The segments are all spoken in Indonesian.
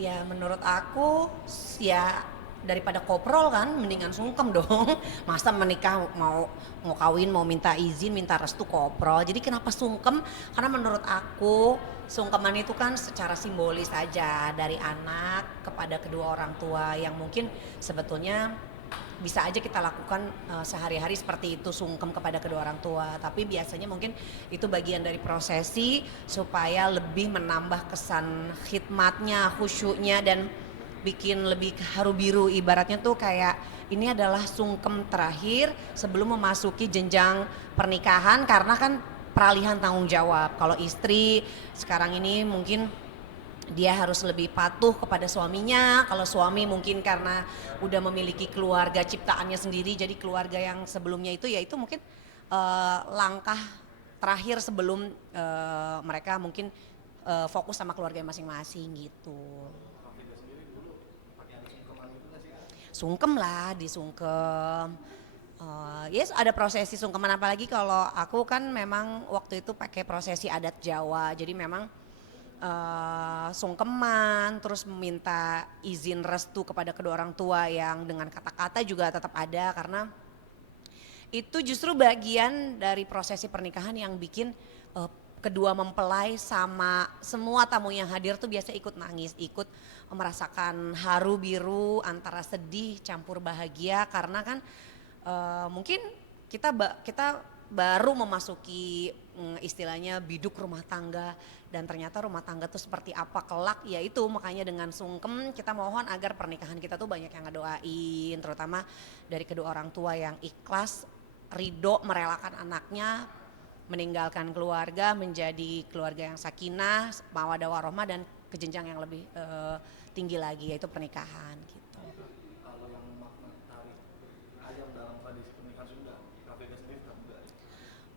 Ya menurut aku ya daripada koprol kan mendingan sungkem dong. Masa menikah mau mau kawin mau minta izin minta restu koprol. Jadi kenapa sungkem? Karena menurut aku sungkeman itu kan secara simbolis aja dari anak kepada kedua orang tua yang mungkin sebetulnya bisa aja kita lakukan sehari-hari seperti itu sungkem kepada kedua orang tua, tapi biasanya mungkin itu bagian dari prosesi supaya lebih menambah kesan khidmatnya, khusyuknya dan bikin lebih haru biru, ibaratnya tuh kayak ini adalah sungkem terakhir sebelum memasuki jenjang pernikahan karena kan peralihan tanggung jawab. Kalau istri sekarang ini mungkin dia harus lebih patuh kepada suaminya. Kalau suami mungkin karena udah memiliki keluarga ciptaannya sendiri, jadi keluarga yang sebelumnya itu ya itu mungkin langkah terakhir sebelum mereka mungkin fokus sama keluarga masing-masing gitu. Sungkem lah, disungkem. Yes, ada prosesi sungkeman apalagi kalau aku kan memang waktu itu pakai prosesi adat Jawa. Jadi memang sungkeman, terus meminta izin restu kepada kedua orang tua yang dengan kata-kata juga tetap ada karena itu justru bagian dari prosesi pernikahan yang bikin kedua mempelai sama semua tamu yang hadir tuh biasa ikut nangis, ikut merasakan haru biru antara sedih campur bahagia karena kan mungkin kita baru memasuki istilahnya biduk rumah tangga dan ternyata rumah tangga tuh seperti apa kelak ya itu makanya dengan sungkem kita mohon agar pernikahan kita tuh banyak yang ngedoain terutama dari kedua orang tua yang ikhlas ridho merelakan anaknya meninggalkan keluarga menjadi keluarga yang sakinah mawaddah warahmah dan ke jenjang yang lebih tinggi lagi yaitu pernikahan gitu. Kalau yang makna tarik ayam dalam tradisi pernikahan Sunda, Kak Vega sendiri tak enggak?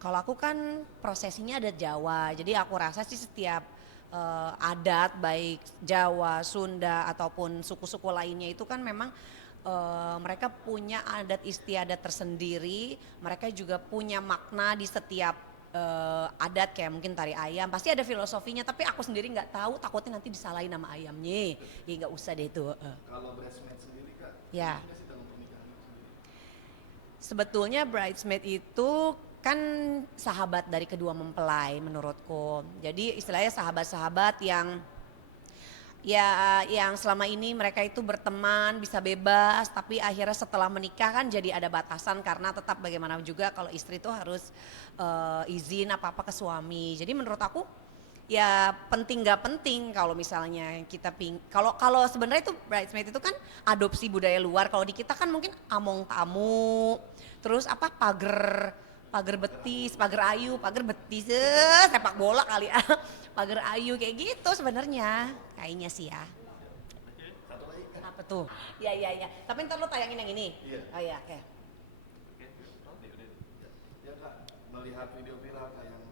Kalau aku kan prosesinya adat Jawa, jadi aku rasa sih setiap adat baik Jawa, Sunda ataupun suku-suku lainnya itu kan memang mereka punya adat istiadat tersendiri, mereka juga punya makna di setiap adat kayak mungkin tari ayam, pasti ada filosofinya. Tapi aku sendiri nggak tahu, takutnya nanti disalahin nama ayamnya, ya nggak usah deh itu. Kalau bridesmaid sendiri Kak, Ya. penting nggak sih dalam pernikahan itu sendiri? Sebetulnya bridesmaid itu kan sahabat dari kedua mempelai menurutku. Jadi istilahnya sahabat-sahabat yang ya yang selama ini mereka itu berteman bisa bebas tapi akhirnya setelah menikah kan jadi ada batasan karena tetap bagaimana juga kalau istri itu harus izin apa-apa ke suami. Jadi menurut aku ya penting nggak penting kalau misalnya kita kalau kalau sebenarnya itu bridesmaid itu kan adopsi budaya luar. Kalau di kita kan mungkin among tamu terus apa pagar pagar betis pagar betis sepak bola kali ya pagar ayu kayak gitu sebenarnya kayaknya sih ya. Satu lagi Kak. Apa tuh? Ya ya ya tapi ntar lo tayangin yang ini. Iya. Oh ya oke. Ya Kak, melihat video viral Kak yang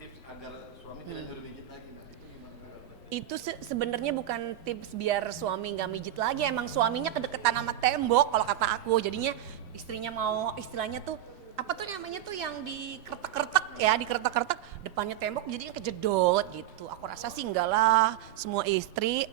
tips agar suami tidak nyuruh gigit lagi, nah itu gimana Kak? Itu sebenarnya bukan tips biar suami nggak mijit lagi, emang suaminya kedeketan sama tembok kalau kata aku. Jadinya istrinya mau istilahnya tuh apa tuh namanya tuh yang dikretek-kretek ya, dikretek-kretek depannya tembok jadinya kejedot gitu. Aku rasa sih enggak lah, semua istri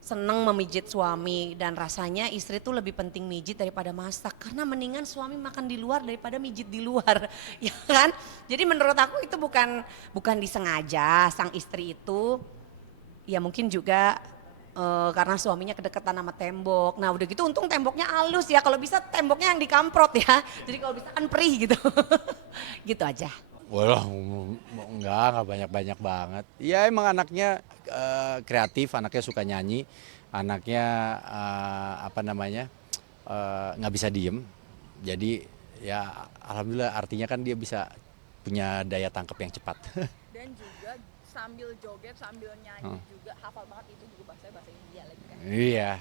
seneng memijit suami dan rasanya istri tuh lebih penting mijit daripada masak karena mendingan suami makan di luar daripada mijit di luar ya kan. Jadi menurut aku itu bukan bukan disengaja sang istri itu ya mungkin juga karena suaminya kedekatan sama tembok. Nah udah gitu untung temboknya halus ya. Kalau bisa temboknya yang dikamprot ya. Jadi kalau bisa kan perih gitu. Gitu aja. Walah, enggak banyak-banyak banget. Ya emang anaknya kreatif, anaknya suka nyanyi, anaknya apa namanya nggak bisa diem. Jadi ya alhamdulillah artinya kan dia bisa punya daya tangkap yang cepat. Dan juga sambil joget sambil nyanyi juga hafal banget itu juga bahasa India lagi kan. Iya,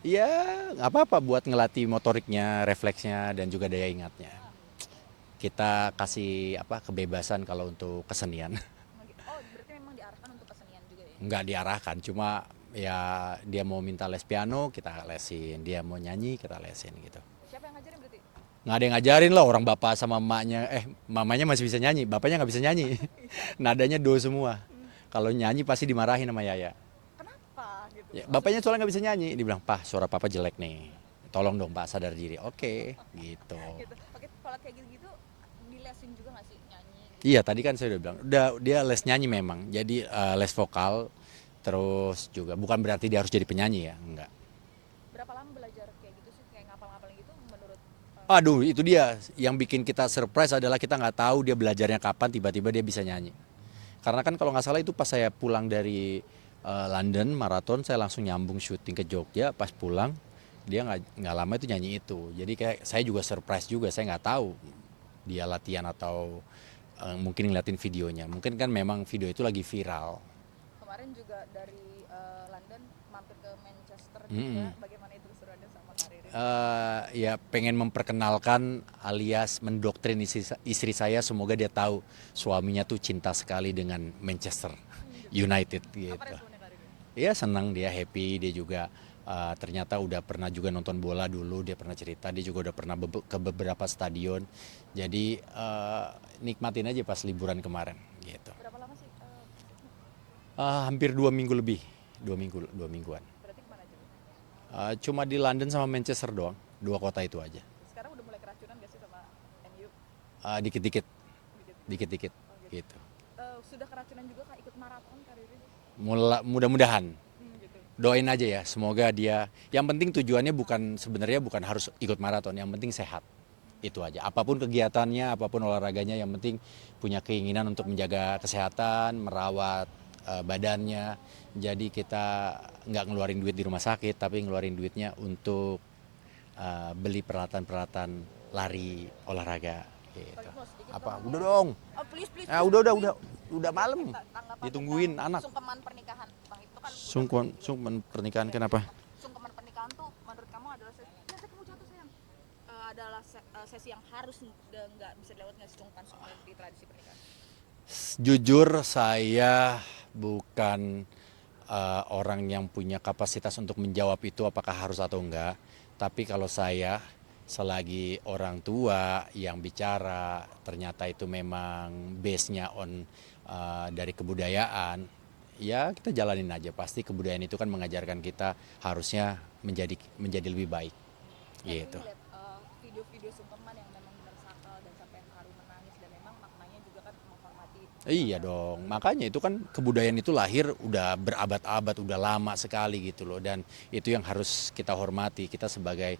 iya nggak apa-apa buat ngelatih motoriknya, refleksnya dan juga daya ingatnya. Kita kasih apa kebebasan kalau untuk kesenian. Oh berarti memang diarahkan untuk kesenian juga ya. Nggak diarahkan, cuma ya dia mau minta les piano kita lesin, dia mau nyanyi kita lesin gitu. Siapa yang ngajarin berarti? Nggak ada yang ngajarin lah, orang bapak sama emaknya, mamanya masih bisa nyanyi, bapaknya nggak bisa nyanyi. Nadanya do semua. Kalau nyanyi pasti dimarahin sama Yaya. Kenapa gitu? Ya, bapaknya soalnya nggak bisa nyanyi, dia bilang, "Pak, suara papa jelek nih, tolong dong Pak sadar diri." Oke, gitu. Gitu. Oke, kalau kayak gitu-gitu dilesin juga nggak sih nyanyi gitu? Iya tadi kan saya udah bilang, udah dia les nyanyi memang, jadi les vokal, terus juga bukan berarti dia harus jadi penyanyi ya, enggak. Berapa lama belajar kayak gitu sih, kayak ngapal-ngapalin gitu menurut Aduh itu dia, yang bikin kita surprise adalah kita nggak tahu dia belajarnya kapan, tiba-tiba dia bisa nyanyi. Karena kan kalau nggak salah itu pas saya pulang dari London maraton, saya langsung nyambung syuting ke Jogja, pas pulang dia nggak lama itu nyanyi itu. Jadi kayak saya juga surprise juga, saya nggak tahu dia latihan atau mungkin ngeliatin videonya. Mungkin kan memang video itu lagi viral. kemarin juga dari London mampir ke Manchester juga, Mm-mm. bagaimana itu keseruannya sama Karirin? Ya pengen memperkenalkan alias mendoktrin istri saya, semoga dia tahu suaminya tuh cinta sekali dengan Manchester United Apa gitu. responnya Karirin? Ya senang, dia happy, dia juga ternyata udah pernah juga nonton bola dulu, dia pernah cerita, dia juga udah pernah ke beberapa stadion. Jadi nikmatin aja pas liburan kemarin gitu. Berapa lama sih? Hampir 2 minggu lebih, 2 mingguan. Berarti kemana aja? Cuma di London sama Manchester doang, 2 kota itu aja. Sekarang udah mulai keracunan gak sih sama MU? Dikit-dikit, Gitu. dikit-dikit Oh, gitu. gitu. Sudah keracunan juga kak ikut maraton Karirin? Mudah-mudahan. Gitu. Doain aja ya, semoga dia. Yang penting tujuannya sebenarnya bukan harus ikut maraton, yang penting sehat. Itu aja. Apapun kegiatannya, apapun olahraganya, yang penting punya keinginan untuk menjaga kesehatan, merawat badannya. Jadi kita nggak ngeluarin duit di rumah sakit, tapi ngeluarin duitnya untuk beli peralatan-peralatan lari olahraga. Gitu. Tapi mau sedikit Apa? dong. Udah dong. Oh please please. Ah, please. udah malam. Tanggapan Ditungguin tentang anak. sungkeman pernikahan bang, itu kan Sungkeman pernikahan kenapa? sungkeman pernikahan tuh menurut kamu adalah sesi, ya kamu jatuh sayang. Adalah sesi yang harus nggak bisa dilewat, nggak sih sungkeman di tradisi pernikahan? Jujur saya bukan orang yang punya kapasitas untuk menjawab itu apakah harus atau enggak. Tapi kalau saya selagi orang tua yang bicara ternyata itu memang base-nya dari kebudayaan, ya kita jalanin aja. Pasti kebudayaan itu kan mengajarkan kita harusnya menjadi lebih baik. Gitu. Lihat video-video sungkeman yang memang benar sakral dan sampai haru menangis, dan memang maknanya juga kan menghormati. Iya dong, makanya itu kan kebudayaan itu lahir udah berabad-abad, udah lama sekali gitu loh. Dan itu yang harus kita hormati, kita sebagai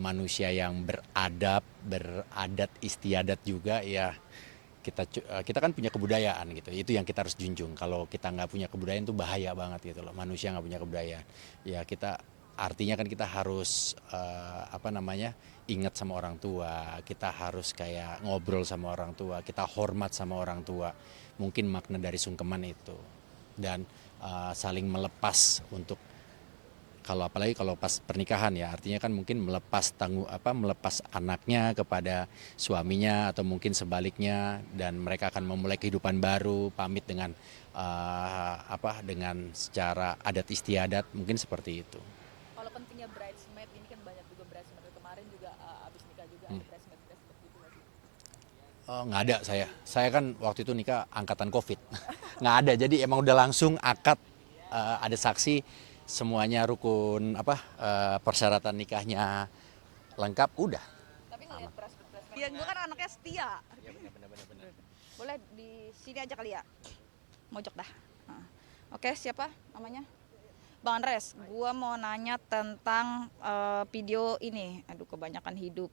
manusia yang beradat istiadat juga ya. Kita kan punya kebudayaan gitu, itu yang kita harus junjung. Kalau kita nggak punya kebudayaan itu bahaya banget gitu loh, manusia nggak punya kebudayaan. Ya kita artinya kan kita harus ingat sama orang tua, kita harus kayak ngobrol sama orang tua, kita hormat sama orang tua. Mungkin makna dari sungkeman itu. Dan saling melepas untuk apalagi kalau pas pernikahan ya, artinya kan mungkin melepas anaknya kepada suaminya atau mungkin sebaliknya, dan mereka akan memulai kehidupan baru, pamit dengan dengan secara adat istiadat, mungkin seperti itu. Kalau pentingnya bridesmaid, ini kan banyak juga bridesmaid kemarin juga abis nikah juga ada bridesmaid gitu nggak sih? Nggak ada saya kan waktu itu nikah angkatan COVID. Nggak ada, jadi emang udah langsung akad, ada saksi, semuanya rukun persyaratan nikahnya lengkap, udah. Tapi ngelihat bridesmaid, ya gue kan anaknya setia. Iya benar. Boleh di sini aja kali ya, mojok dah. Nah. Oke, siapa namanya? Bang Andres, gua mau nanya tentang video ini. Aduh, kebanyakan hidup.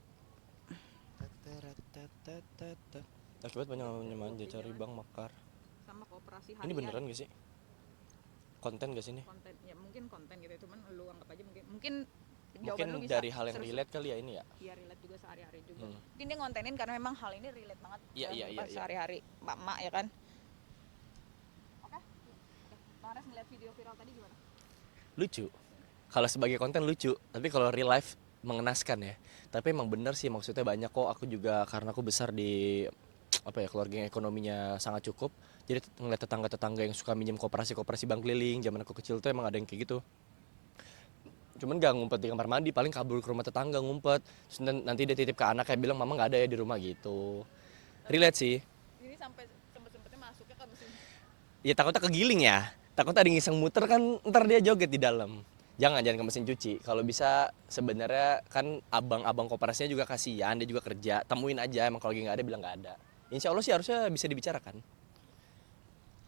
Akibat banyak manja cari bank makar. Sama kooperasi Ini beneran gak sih? Konten gak sih ini? konten, ya mungkin konten gitu, cuman lu anggap aja mungkin jawaban Mungkin lu bisa dari hal yang serius. relate kali ya ini ya? Iya, relate juga sehari-hari juga. Mungkin dia ngontenin karena memang hal ini relate banget Iya, dalam iya, kehidupan iya. sehari-hari mak-mak ya kan. Oke. Bang Andres ngeliat video viral tadi gimana? Lucu. Kalau sebagai konten lucu, tapi kalau real life mengenaskan ya. Tapi emang bener sih, maksudnya banyak kok. Aku juga karena aku besar di keluarga yang ekonominya sangat cukup. Jadi ngeliat tetangga-tetangga yang suka minjem koperasi bank keliling, zaman aku kecil tuh emang ada yang kayak gitu. Cuman gak ngumpet di kamar mandi, paling kabur ke rumah tetangga ngumpet. Terus nanti dia titip ke anak kayak bilang, mama gak ada ya di rumah gitu. Relate sih. Ini sampai sempet-sempetnya masuknya ke mesin. Ya takutnya kegiling ya. takut ada yang iseng muter kan ntar dia joget di dalam. Jangan ke mesin cuci. Kalau bisa sebenarnya kan abang-abang koperasinya juga kasihan, dia juga kerja. Temuin aja, emang kalau lagi nggak ada bilang nggak ada. Insya Allah sih harusnya bisa dibicarakan.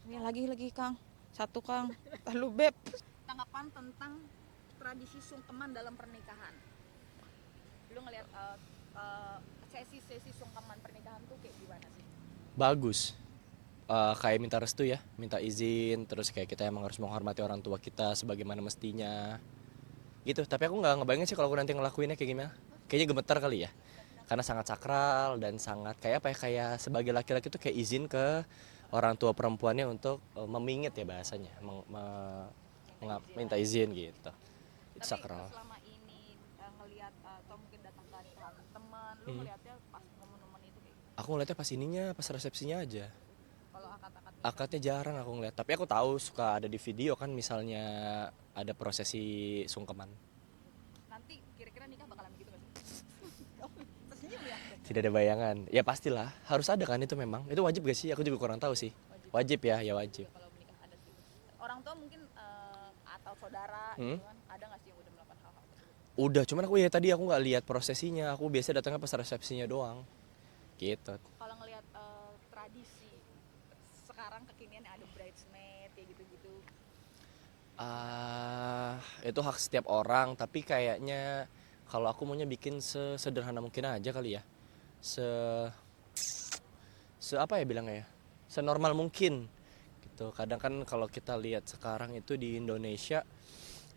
Ini lagi Kang. Satu Kang. Lalu Beb. Tanggapan tentang tradisi sungkeman dalam pernikahan. Lu ngelihat sesi-sesi sungkeman pernikahan tuh kayak gimana sih? Bagus. Kayak minta restu ya, minta izin, terus kayak kita emang harus menghormati orang tua kita sebagaimana mestinya. Gitu, tapi aku nggak ngebayangin sih kalau aku nanti ngelakuinnya kayak gimana. Kayaknya gemetar kali ya. Karena sangat sakral dan sangat kayak apa ya, kayak sebagai laki-laki tuh kayak izin ke orang tua perempuannya untuk memingit ya bahasanya, minta izin gitu. Itu Tapi sakral. selama ini ngelihat atau mungkin datang ke nikahan teman, lu ngelihatnya pas momen-momen itu kayak gimana? Aku ngeliatnya pas ininya, pas resepsinya aja. Kalau akad-akad Akadnya jarang aku ngeliat, tapi aku tahu suka ada di video kan misalnya ada prosesi sungkeman. nanti kira-kira nikah bakalan begitu gak sih? Tersenyum ya? Tidak ada bayangan. Ya pastilah, harus ada kan itu memang. Itu wajib gak sih? Aku juga kurang tahu sih. Wajib ya, ya wajib. Kalau menikah ada sih. Orang tua mungkin atau saudara Hmm? gitu kan, ada nggak sih yang udah melakukan hal-hal tersebut? Udah, cuman aku ya tadi aku nggak lihat prosesinya. Aku biasa datangnya pas resepsinya doang. Gitu. Kalau ngelihat tradisi sekarang kekinian ada bridesmaid kayak gitu-gitu. Itu hak setiap orang, tapi kayaknya kalau aku maunya bikin sesederhana mungkin aja kali ya. Se apa ya bilangnya ya? Senormal mungkin. Gitu. Kadang kan kalau kita lihat sekarang itu di Indonesia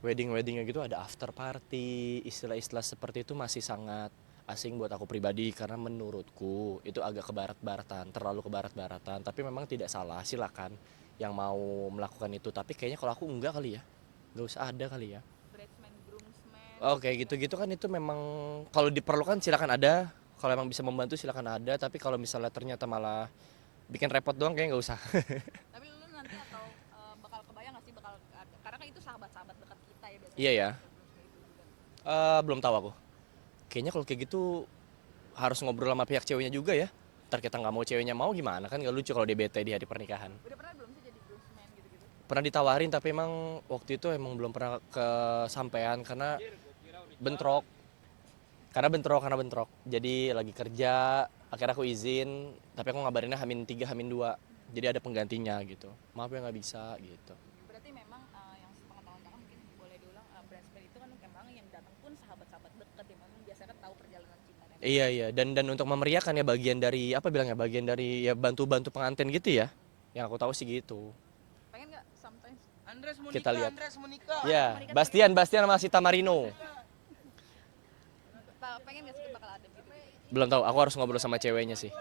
weddingnya gitu ada after party, istilah-istilah seperti itu masih sangat asing buat aku pribadi karena menurutku itu agak kebarat-baratan, terlalu kebarat-baratan. Tapi memang tidak salah, silakan yang mau melakukan itu. Tapi kayaknya kalau aku enggak kali ya, nggak usah ada kali ya. Bridesmaid, groomsmaid. Oke gitu-gitu kan itu memang kalau diperlukan silakan ada, kalau emang bisa membantu silakan ada. Tapi kalau misalnya ternyata malah bikin repot doang kayaknya nggak usah. Tapi lu nanti atau bakal kebayang nggak sih bakal karena kan itu sahabat-sahabat dekat kita ya biasanya. Iya ya. Belum tahu aku. Kayaknya kalau kayak gitu harus ngobrol sama pihak ceweknya juga ya. Ntar kita nggak mau ceweknya mau gimana kan nggak lucu kalau dia bete di hari pernikahan. Udah pernah belum sih jadi groomsman gitu-gitu? Pernah ditawarin tapi emang waktu itu emang belum pernah kesampaian karena bentrok. Karena bentrok. Jadi lagi kerja, akhirnya aku izin, tapi aku ngabarinnya H-3, H-2. Jadi ada penggantinya gitu. Maaf ya nggak bisa gitu. Berarti memang yang sepengetahuan kakak mungkin boleh diulang bridesmaid itu kan memang yang datang pun sahabat-sahabat dekat yang memang biasanya kan tahu perjalanan cintanya. Iya dan untuk memeriahkan ya bagian dari apa bilangnya bagian dari ya bantu pengantin gitu ya. Yang aku tahu sih gitu. Pengen nggak sometimes? Andres mau Kita nikah, lihat. Andres mau nikah. Ya, Bastian sama Sita Marino. Pengen nggak sih bakal ada gitu? Belum tahu, aku harus ngobrol sama ceweknya sih.